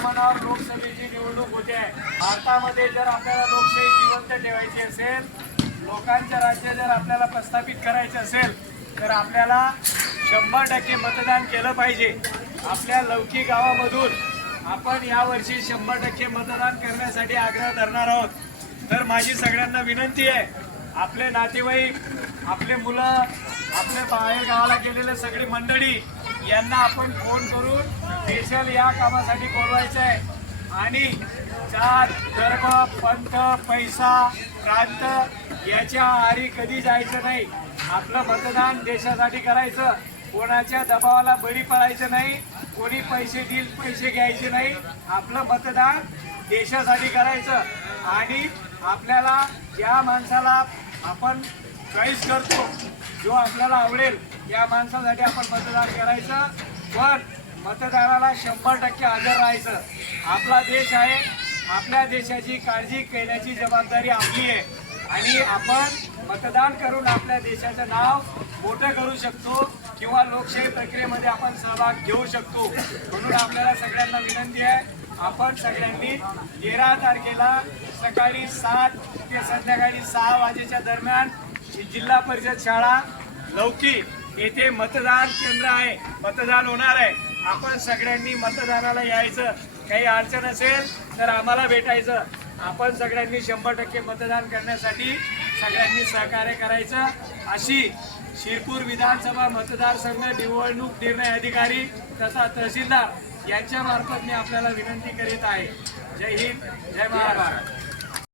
प्रमाणावर लोकसभेची निवडणूक होते. आहे भारतामध्ये जर आपल्याला लोकशाही जिवंत ठेवायची असेल लोकांचं राज्य जर आपल्याला प्रस्थापित करायचं असेल तर आपल्याला शंभर टक्के मतदान केलं पाहिजे. आपल्या लौकी गावामधून आपण यावर्षी शंभर टक्के मतदान करण्यासाठी आग्रह धरणार आहोत. तर माझी सगळ्यांना विनंती आहे आपले नातेवाईक आपले मुलं आपले बाहेर गावाला गेलेले सगळी मंडळी यांना आपण फोन करून स्पेशल या कामासाठी बोलवायचं आहे आणि जात धर्म पंथ पैसा प्रांत याच्या आरी कधी जायचं नाही. आपलं मतदान देशासाठी करायचं. कोणाच्या दबावाला बळी पडायचं नाही. कोणी पैसे देईल पैसे घ्यायचे नाही. आपलं मतदान देशासाठी करायचं. आणि आपल्याला ज्या माणसाला आपण चॉईस करतो. जो आपल्याला आवडेल या माणसासाठी आपण मतदान करायचं. पण मतदानाला शंभर टक्के हजर राहायचं. आपला देश आहे. आपल्या देशाची काळजी करण्याची जबाबदारी आपली आहे. आणि आपण मतदान करून आपल्या देशाचं नाव मोठं करू शकतो किंवा लोकशाही प्रक्रियेमध्ये आपण सहभाग घेऊ शकतो. म्हणून आपल्याला सगळ्यांना विनंती आहे. आपण सगळ्यांनी तेरा तारखेला सकाळी सात ते संध्याकाळी सहा वाजेच्या दरम्यान ही जिल्हा परिषद शाळा लौकी येथे मतदान केंद्र आहे. मतदान होणार आहे. आपण सगळ्यांनी मतदानाला यायचं. काही अडचण असेल तर आम्हाला भेटायचं. आपण सगळ्यांनी शंभर टक्के मतदान करण्यासाठी सगळ्यांनी सहकार्य करायचं. अशी शिरपूर विधानसभा मतदारसंघ निवडणूक निर्णय अधिकारी तथा तहसीलदार यांच्यामार्फत मी आपल्याला विनंती करीत आहे. जय हिंद. जय महाराष्ट्र.